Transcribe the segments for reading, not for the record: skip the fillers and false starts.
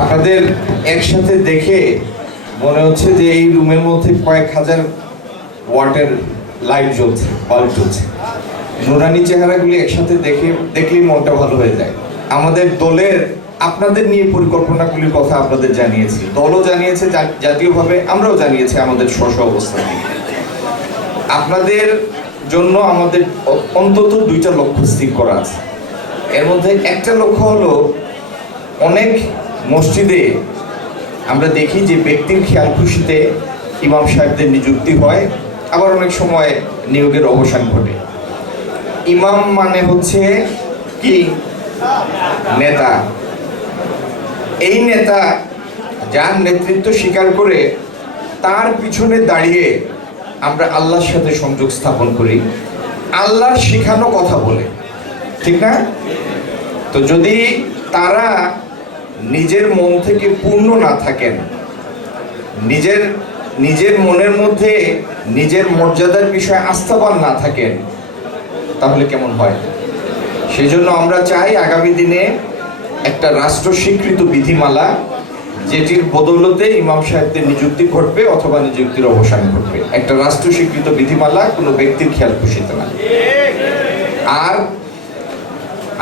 আপনাদের একসাথে দেখে মনে হচ্ছে যে এই রুমের মধ্যে কয়েক হাজার ওয়াটের লাইট জ্বলছে, বাল্ব জ্বলছে। নুরানি চেহারাগুলি একসাথে দেখলেই মনটা ভালো হয়ে যায়। আমাদের দলের আপনাদের নিয়ে পরিকল্পনাগুলির কথা আপনাদের জানিয়েছি, দলও জানিয়েছে জাতীয়ভাবে, আমরাও জানিয়েছি আমাদের স্ব অবস্থা। আপনাদের জন্য আমাদের অন্তত দুইটা লক্ষ্য স্থির করা আছে। এর মধ্যে একটা লক্ষ্য হলো, অনেক মসজিদে আমরা দেখি যে ব্যক্তির খেয়াল খুশিতে ইমাম সাহেবদের নিযুক্তি হয়, আবার অনেক সময় নিয়োগের অবসান ঘটে। ইমাম মানে হচ্ছে কি? নেতা। এই নেতা যার নেতৃত্ব স্বীকার করে তার পিছনে দাঁড়িয়ে আমরা আল্লাহর সাথে সংযোগ স্থাপন করি, আল্লাহর শেখানো কথা বলে, ঠিক না? তো যদি তারা নিজের মন থেকে পূর্ণ না থাকেন, নিজের মনের মধ্যে নিজের মর্যাদার বিষয়ে আস্থাবান না থাকেন, তাহলে কেমন হয়? সেই জন্য আমরা চাই আগামী দিনে একটা রাষ্ট্র স্বীকৃত বিধিমালা, যেটির বদৌলতে ইমাম সাহেবদের নিযুক্তি ঘটবে অথবা নিযুক্তির অবসান ঘটবে। একটা রাষ্ট্র স্বীকৃত বিধিমালা, কোনো ব্যক্তির খেয়াল খুশিতে না। আর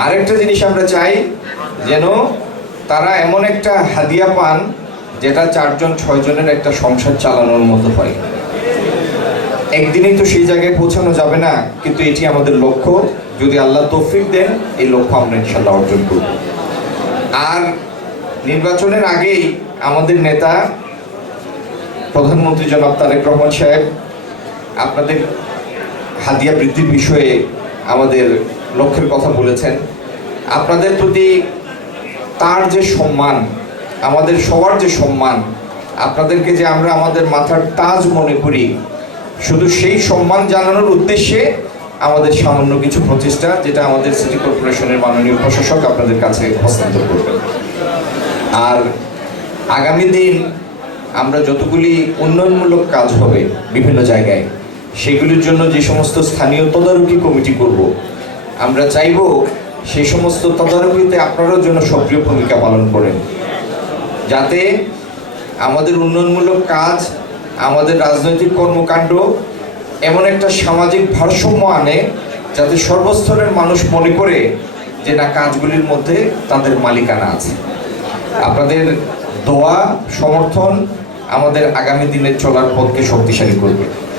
আরেকটা জিনিস আমরা চাই, যেন তারা এমন একটা হাদিয়া পান যেটা 4-6 জনের একটা সংসার চালানোর মতো হয়। একদিনেই তো সেই জায়গায় পৌঁছানো যাবে না, কিন্তু এটি আমাদের লক্ষ্য। যদি আল্লাহ তৌফিক দেন, এই লক্ষ্য আমরা ইনশাআল্লাহ অর্জন করব। আর নির্বাচনের আগেই আমাদের নেতা প্রধানমন্ত্রী জনাব তারেক রহমান সাহেব আপনাদের হাদিয়া বৃদ্ধির বিষয়ে আমাদের লক্ষ্যের কথা বলেছেন। আপনাদের প্রতি তার যে সম্মান, আমাদের সবার যে সম্মান, আপনাদেরকে যে আমরা আমাদের মাথার তাজ মনে করি, শুধু সেই সম্মান জানানোর উদ্দেশ্যে আমাদের সামান্য কিছু প্রচেষ্টা, যেটা আমাদের সিটি কর্পোরেশনের মাননীয় প্রশাসক আপনাদের কাছে হস্তান্তর করবেন। আর আগামী দিন আমরা যতগুলি উন্নয়নমূলক কাজ হবে বিভিন্ন জায়গায়, সেগুলির জন্য যে সমস্ত স্থানীয় তদারকি কমিটি করব, আমরা চাইব সেই সমস্ত তদারকিতে আপনারাও যেন সক্রিয় ভূমিকা পালন করেন, যাতে আমাদের উন্নয়নমূলক কাজ, আমাদের রাজনৈতিক কর্মকাণ্ড এমন একটা সামাজিক ভারসাম্য আনে, যাতে সর্বস্তরের মানুষ মনে করে যে না, কাজগুলির মধ্যে তাদের মালিকানা আছে। আপনাদের দোয়া, সমর্থন আমাদের আগামী দিনের চলার পথকে শক্তিশালী করবে।